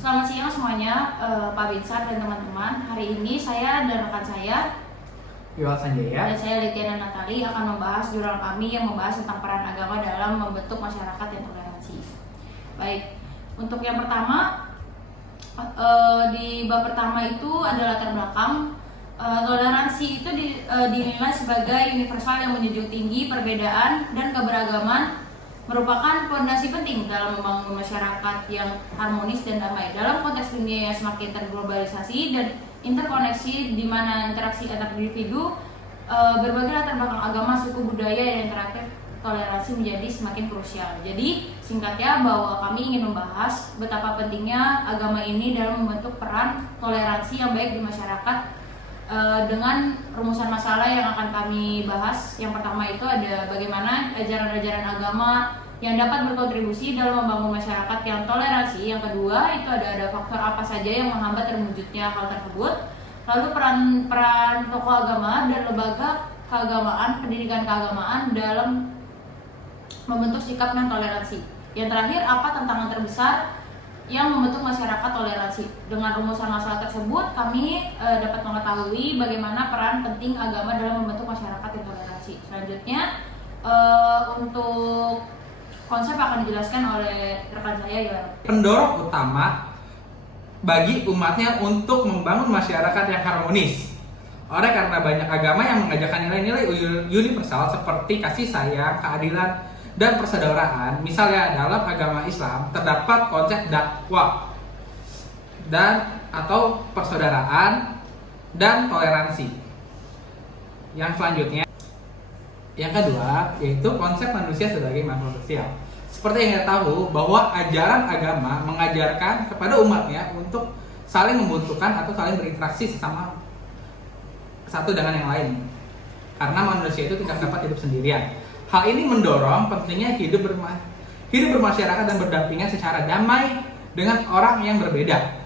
Selamat siang semuanya, Pak Binsar dan teman-teman. Hari ini saya dan rekan saya Iwal Sanjaya dan saya Litiana Natali akan membahas jurnal kami yang membahas tentang peran agama dalam membentuk masyarakat yang toleransi. Baik, untuk yang pertama, di bab pertama itu ada latar belakang. Toleransi itu dinilai sebagai universal yang menjunjung tinggi perbedaan dan keberagaman, merupakan fondasi penting dalam membangun masyarakat yang harmonis dan damai. Dalam konteks dunia yang semakin terglobalisasi dan interkoneksi, di mana interaksi antar individu, berbagai latar belakang agama, suku, budaya, dan interaktif, toleransi menjadi semakin krusial. Jadi singkatnya bahwa kami ingin membahas betapa pentingnya agama ini dalam membentuk peran toleransi yang baik di masyarakat, dengan rumusan masalah yang akan kami bahas. Yang pertama itu ada bagaimana ajaran-ajaran agama yang dapat berkontribusi dalam membangun masyarakat yang toleransi. Yang kedua itu ada faktor apa saja yang menghambat terwujudnya hal tersebut. Lalu peran tokoh agama dan lembaga keagamaan, pendidikan keagamaan dalam membentuk sikap non toleransi. Yang terakhir, apa tantangan terbesar yang membentuk masyarakat toleransi. Dengan rumusan masalah tersebut, kami dapat mengetahui bagaimana peran penting agama dalam membentuk masyarakat yang toleransi. Selanjutnya, untuk konsep akan dijelaskan oleh rekan saya ya. pendorong utama bagi umatnya untuk membangun masyarakat yang harmonis. Oleh karena banyak agama yang mengajarkan nilai-nilai universal seperti kasih sayang, keadilan, dan persaudaraan. Misalnya dalam agama Islam terdapat konsep dakwah dan atau persaudaraan dan toleransi. Yang selanjutnya, yang kedua yaitu konsep manusia sebagai makhluk sosial. Seperti yang kita tahu bahwa ajaran agama mengajarkan kepada umatnya untuk saling membutuhkan atau saling berinteraksi sesama satu dengan yang lain. Karena manusia itu tidak dapat hidup sendirian. Hal ini mendorong pentingnya hidup bermasyarakat dan berdampingan secara damai dengan orang yang berbeda.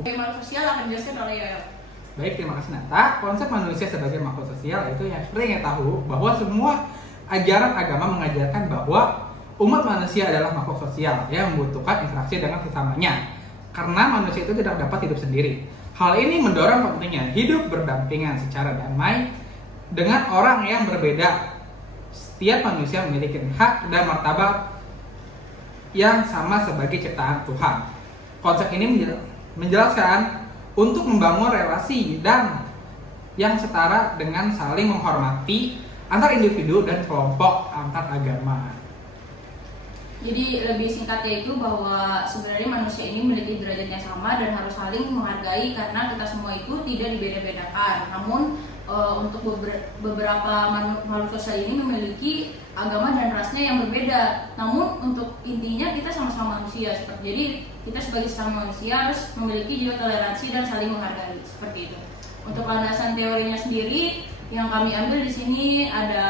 Makhluk sosial akan dijelaskan oleh Yoyo. Baik, terima kasih Nata. Konsep manusia sebagai makhluk sosial itu yang seperti yang tahu bahwa semua ajaran agama mengajarkan bahwa umat manusia adalah makhluk sosial yang membutuhkan interaksi dengan sesamanya. Karena manusia itu tidak dapat hidup sendiri. Hal ini mendorong pentingnya hidup berdampingan secara damai dengan orang yang berbeda. Setiap manusia memiliki hak dan martabat yang sama sebagai ciptaan Tuhan. Konsep ini menjelaskan untuk membangun relasi dan yang setara dengan saling menghormati antar individu dan kelompok antar agama. Jadi lebih singkatnya itu bahwa sebenarnya manusia ini memiliki derajat yang sama dan harus saling menghargai karena kita semua itu tidak dibeda-bedakan. Namun untuk beberapa makhluk sosial ini memiliki agama dan rasnya yang berbeda. Namun untuk intinya kita sama-sama manusia. Jadi kita sebagai sesama manusia harus memiliki jiwa toleransi dan saling menghargai, seperti itu. Untuk landasan teorinya sendiri yang kami ambil di sini ada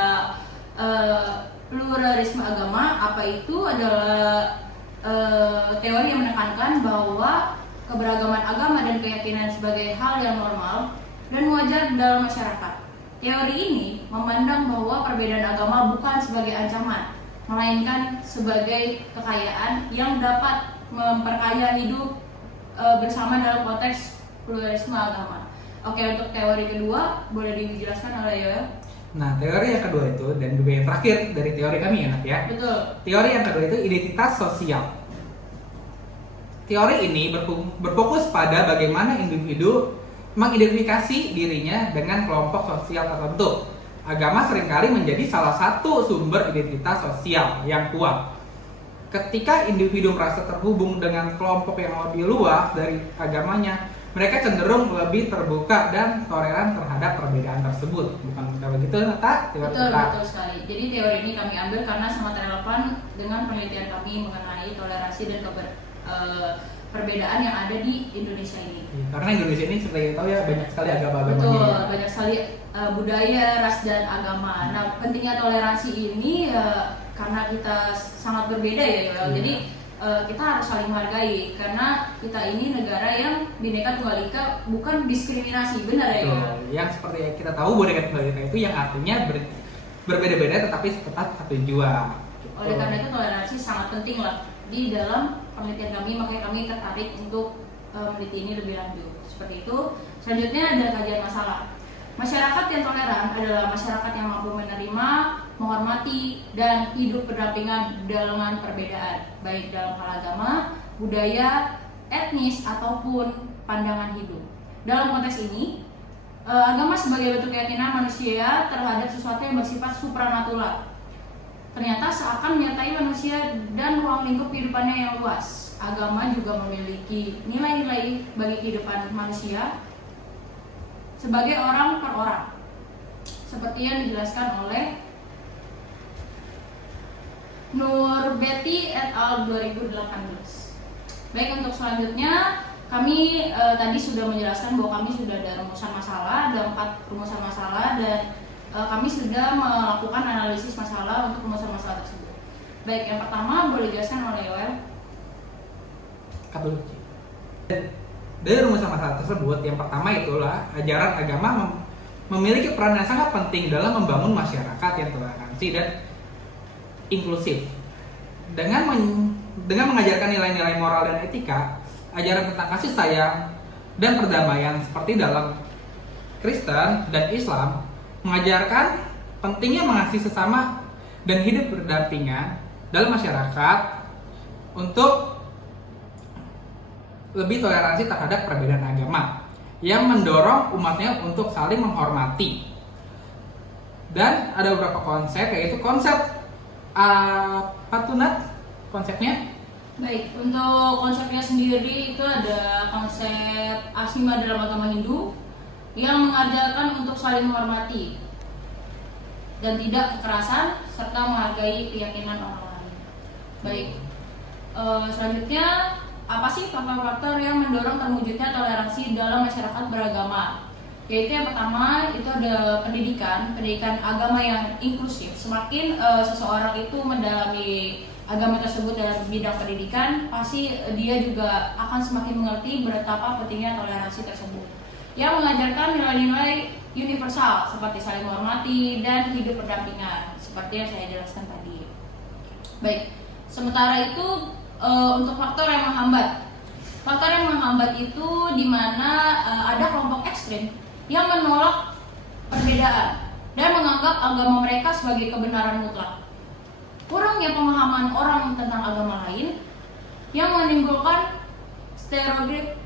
pluralisme agama. Apa itu? Adalah teori yang menekankan bahwa keberagaman agama dan keyakinan sebagai hal yang normal dan wajar dalam masyarakat. Teori ini memandang bahwa perbedaan agama bukan sebagai ancaman, melainkan sebagai kekayaan yang dapat memperkaya hidup bersama dalam konteks pluralisme agama. Oke, untuk teori kedua boleh dijelaskan oleh Yoyo? Nah, teori yang kedua itu dan juga yang terakhir dari teori kami ya, Nat ya. Betul. Teori yang kedua itu identitas sosial. Teori ini berfokus pada bagaimana individu mengidentifikasi dirinya dengan kelompok sosial tertentu. Agama seringkali menjadi salah satu sumber identitas sosial yang kuat. Ketika individu merasa terhubung dengan kelompok yang lebih luas dari agamanya, mereka cenderung lebih terbuka dan toleran terhadap perbedaan tersebut. Bukan begitu, Nata? Betul sekali. Jadi teori ini kami ambil karena sangat relevan dengan penelitian kami mengenai toleransi dan perbedaan yang ada di Indonesia ini. Ya, karena Indonesia ini seperti kita tahu ya banyak sekali agama-agamanya. Betul, ya. banyak sekali budaya, ras dan agama. Nah, pentingnya toleransi ini karena kita sangat berbeda ya. Jadi kita harus saling menghargai karena kita ini negara yang Bhinneka Tunggal Ika, bukan diskriminasi, benar ya? Yang seperti yang kita tahu Bhinneka Tunggal Ika itu yang artinya berbeda-beda tetapi tetap satu jua. Oleh karena itu toleransi sangat penting lah di dalam penelitian kami, makanya kami tertarik untuk meneliti ini lebih lanjut. Seperti itu. Selanjutnya ada kajian masalah. Masyarakat yang toleran adalah masyarakat yang mampu menerima, menghormati, dan hidup berdampingan dengan perbedaan, baik dalam hal agama, budaya, etnis, ataupun pandangan hidup. Dalam konteks ini, agama sebagai bentuk keyakinan manusia terhadap sesuatu yang bersifat supranatural. Ternyata seakan menyertai manusia dan ruang lingkup kehidupannya yang luas. Agama juga memiliki nilai-nilai bagi kehidupan manusia sebagai orang per orang, seperti yang dijelaskan oleh Nurbeti et al. 2018. Baik, untuk selanjutnya kami tadi sudah menjelaskan bahwa kami sudah ada rumusan masalah, ada 4 rumusan masalah, dan kami sudah melakukan analisis masalah untuk rumusan masalah tersebut. Baik, yang pertama boleh dijelaskan oleh Yoel. Dari rumusan masalah tersebut, yang pertama itulah ajaran agama memiliki peran yang sangat penting dalam membangun masyarakat yang toleransi dan inklusif. Dengan mengajarkan nilai-nilai moral dan etika, ajaran tentang kasih sayang dan perdamaian seperti dalam Kristen dan Islam mengajarkan pentingnya mengasihi sesama dan hidup berdampingan dalam masyarakat untuk lebih toleransi terhadap perbedaan agama, yang mendorong umatnya untuk saling menghormati. Dan ada beberapa konsep, yaitu konsep apa tuh Nat? Konsepnya? Baik, untuk konsepnya sendiri itu ada konsep asmima dalam agama Hindu yang mengajarkan untuk saling menghormati dan tidak kekerasan serta menghargai keyakinan orang lain. Baik, selanjutnya apa sih faktor-faktor yang mendorong terwujudnya toleransi dalam masyarakat beragama? Yaitu yang pertama itu ada pendidikan agama yang inklusif. Semakin seseorang itu mendalami agama tersebut dalam bidang pendidikan, pasti dia juga akan semakin mengerti betapa pentingnya toleransi tersebut. Yang mengajarkan nilai-nilai universal seperti saling menghormati dan hidup berdampingan, seperti yang saya jelaskan tadi. Baik, sementara itu untuk faktor yang menghambat. Faktor yang menghambat itu di mana ada kelompok ekstrim yang menolak perbedaan dan menganggap agama mereka sebagai kebenaran mutlak. Kurangnya pemahaman orang tentang agama lain yang menimbulkan stereotip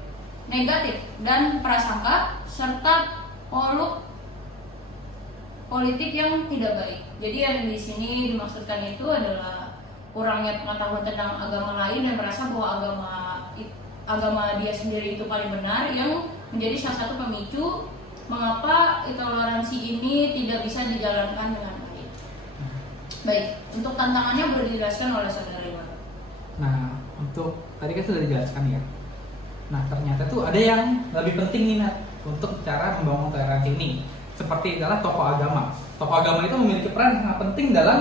negatif dan prasangka serta politik yang tidak baik. Jadi yang di sini dimaksudkan itu adalah kurangnya pengetahuan tentang agama lain dan merasa bahwa agama dia sendiri itu paling benar, yang menjadi salah satu pemicu mengapa intoleransi ini tidak bisa dijalankan dengan baik. Baik, untuk tantangannya boleh dijelaskan oleh saudara Iwan. Nah, untuk tadi kan sudah dijelaskan ya. Nah, ternyata tuh ada yang lebih penting nih Nat, untuk cara membangun toleransi ini. Seperti adalah tokoh agama. Tokoh agama itu memiliki peran yang sangat penting dalam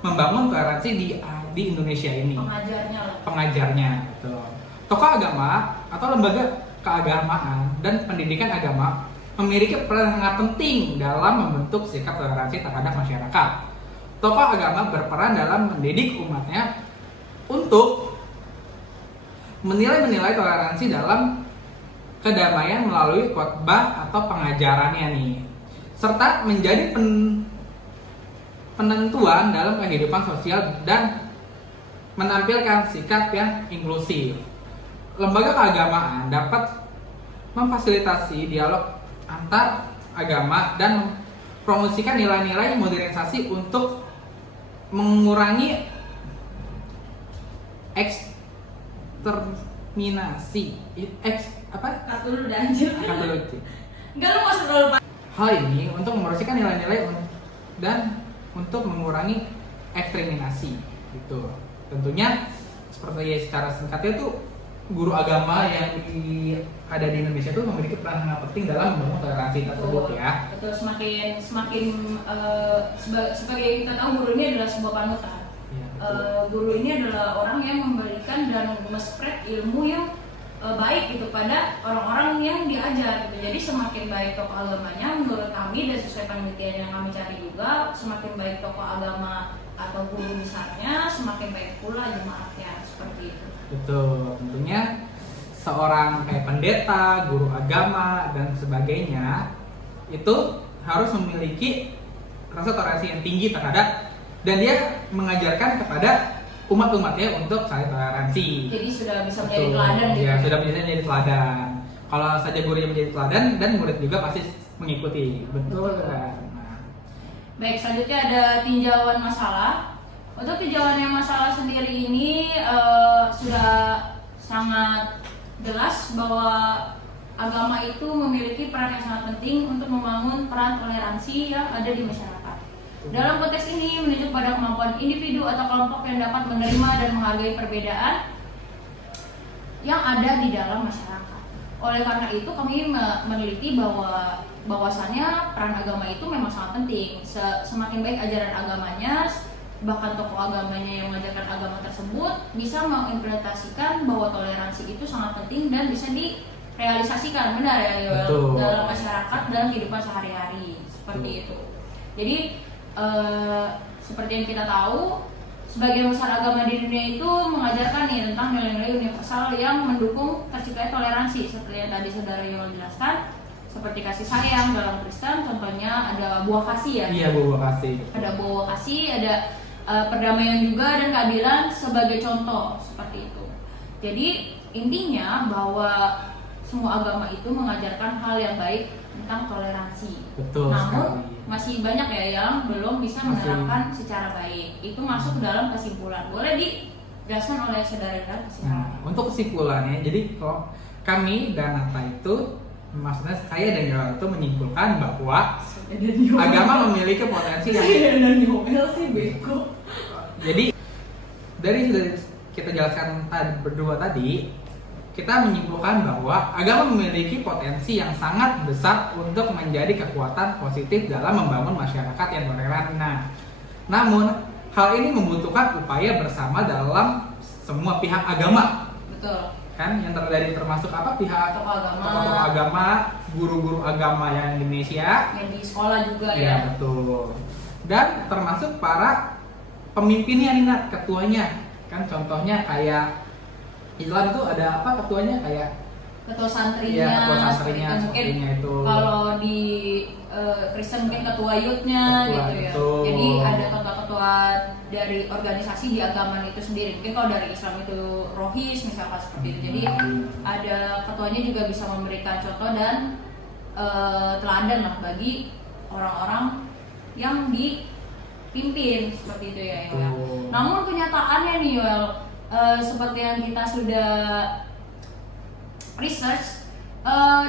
membangun toleransi di Indonesia ini. Pengajarnya, betul. Tokoh agama atau lembaga keagamaan dan pendidikan agama memiliki peran yang sangat penting dalam membentuk sikap toleransi terhadap masyarakat. Tokoh agama berperan dalam mendidik umatnya untuk menilai toleransi dalam kedamaian melalui khotbah atau pengajarannya nih, serta menjadi penentuan dalam kehidupan sosial dan menampilkan sikap yang inklusif. Lembaga keagamaan dapat memfasilitasi dialog antar agama dan mempromosikan nilai-nilai modernisasi untuk mengurangi eksterminasi. Kartu lu udah anjir. Enggak, lu masuk terlalu. Hal ini untuk mempromosikan nilai-nilai dan untuk mengurangi eksterminasi gitu. Tentunya seperti secara singkatnya tuh guru agama yang ada di Indonesia itu memiliki peran sangat penting dalam membangun toleransi tersebut ya. Betul, semakin sebagai kita tahu guru ini adalah sebuah panutan. Ya, guru ini adalah orang yang memberikan dan men-spread ilmu yang baik gitu pada orang-orang yang diajar gitu. Jadi semakin baik tokoh agamanya menurut kami dan sesuai penelitian yang kami cari juga, semakin baik tokoh agama atau guru misalnya, semakin baik pula jemaatnya, seperti itu. Betul, tentunya seorang kayak pendeta, guru agama dan sebagainya itu harus memiliki rasa toleransi yang tinggi terhadap, dan dia mengajarkan kepada umat-umatnya untuk saling toleransi. Jadi sudah bisa menjadi teladan gitu. Ya, sudah bisa menjadi teladan. Kalau saja gurunya menjadi teladan dan murid juga pasti mengikuti. Betul kan? Nah, Baik, selanjutnya ada tinjauan masalah. Untuk tinjauannya masalah sendiri ini sudah sangat jelas bahwa agama itu memiliki peran yang sangat penting untuk membangun peran toleransi yang ada di masyarakat. Dalam konteks ini menunjuk pada kemampuan individu atau kelompok yang dapat menerima dan menghargai perbedaan yang ada di dalam masyarakat. Oleh karena itu kami meneliti bahwasannya peran agama itu memang sangat penting. Semakin baik ajaran agamanya, bahkan tokoh agamanya yang mengajarkan agama tersebut bisa mengimplementasikan bahwa toleransi itu sangat penting dan bisa direalisasikan, benar ya Yoel, dalam masyarakat, dalam kehidupan sehari-hari seperti itu. Jadi seperti yang kita tahu, sebagian besar agama di dunia itu mengajarkan nih tentang nilai-nilai universal yang mendukung terciptanya toleransi, seperti yang tadi saudara Yoel jelaskan, seperti kasih sayang dalam Kristen, contohnya ada buah kasih ya. Iya, buah kasih. Ada buah kasih, ada perdamaian juga, dan keadilan sebagai contoh seperti itu. Jadi intinya bahwa semua agama itu mengajarkan hal yang baik tentang toleransi. Betul. Namun sekali. masih banyak ya yang belum bisa menerapkan secara baik. Itu masuk ke dalam kesimpulan. Boleh dijelaskan oleh saudara-saudara kesimpulan. Nah, untuk kesimpulannya, jadi kok kami dan Nata itu, maksudnya saya dan Yoel itu menyimpulkan bahwa agama memiliki potensi yang dan Yoel sih beko. Jadi dari kita jelaskan berdua tadi, kita menyimpulkan bahwa agama memiliki potensi yang sangat besar untuk menjadi kekuatan positif dalam membangun masyarakat yang toleran. Namun hal ini membutuhkan upaya bersama dalam semua pihak agama. Betul. Kan yang termasuk apa, pihak tokoh agama, guru-guru agama yang di Indonesia, yang di sekolah juga ya. ya. Betul. Dan termasuk para pemimpinnya nih Nat, ketuanya. Kan contohnya kayak Islam tuh ada apa ketuanya, kayak ketua santrinya, ya, ketua santrinya mungkin itu. kalau di Kristen mungkin ketua youth-nya gitu ya. Betul. Jadi ada ketua-ketua dari organisasi di agama itu sendiri. Mungkin kalau dari Islam itu rohis misalkan seperti itu. Jadi ada ketuanya juga bisa memberikan contoh dan teladan lah bagi orang-orang yang dipimpin seperti itu ya. Namun kenyataannya nih Yoel, seperti yang kita sudah research,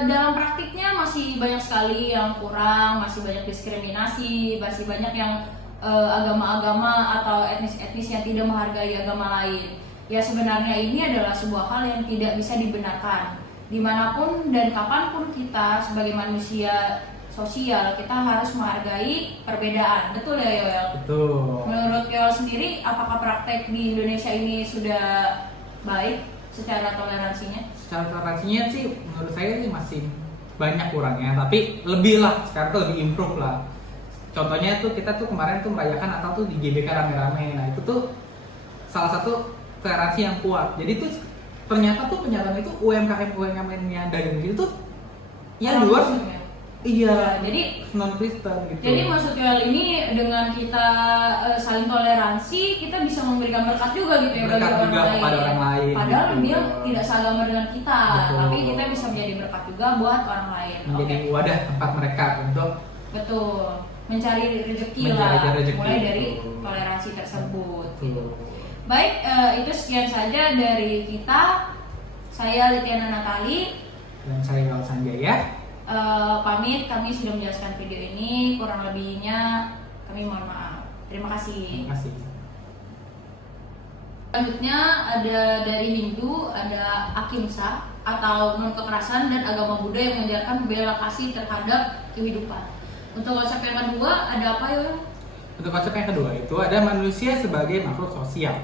dalam praktiknya masih banyak sekali yang kurang, masih banyak diskriminasi, masih banyak yang agama-agama atau etnis-etnis yang tidak menghargai agama lain. Ya sebenarnya ini adalah sebuah hal yang tidak bisa dibenarkan. Dimanapun dan kapanpun kita sebagai manusia sosial, kita harus menghargai perbedaan. Betul ya Yoel? Betul. Menurut Yoel sendiri, apakah praktek di Indonesia ini sudah baik secara toleransinya? Secara toleransinya sih menurut saya sih masih banyak kurangnya, tapi lebih lah, sekarang tuh lebih improve lah. Contohnya tuh kita tuh kemarin tuh merayakan Natal tuh di GBK rame-rame. Nah itu tuh salah satu toleransi yang kuat. Jadi tuh ternyata tuh kenyataan itu UMKM yang dagang gitu tuh yang luar iya, jadi non Kristen gitu. Jadi maksud Yoel ini dengan kita saling toleransi, kita bisa memberikan berkat juga gitu ya bagi orang lain. Pada orang lain. Padahal gitu. Dia tidak seagama dengan kita, Betul. tapi kita bisa menjadi berkat juga buat orang lain. Menjadi wadah tempat mereka untuk mencari rezeki lah, mulai dari toleransi tersebut. Gitu. Baik, itu sekian saja dari kita. Saya Litiana Natali dan saya Yoel Sanjaya. Pamit, kami sudah menjelaskan video ini, kurang lebihnya kami mohon maaf. Terima kasih. Terima kasih. Selanjutnya ada dari Hindu, ada Ahimsa atau non kekerasan dan agama Buddha yang mengajarkan bela kasih terhadap kehidupan. Untuk konsep yang kedua ada apa ya? Untuk konsep yang kedua itu ada manusia sebagai makhluk sosial.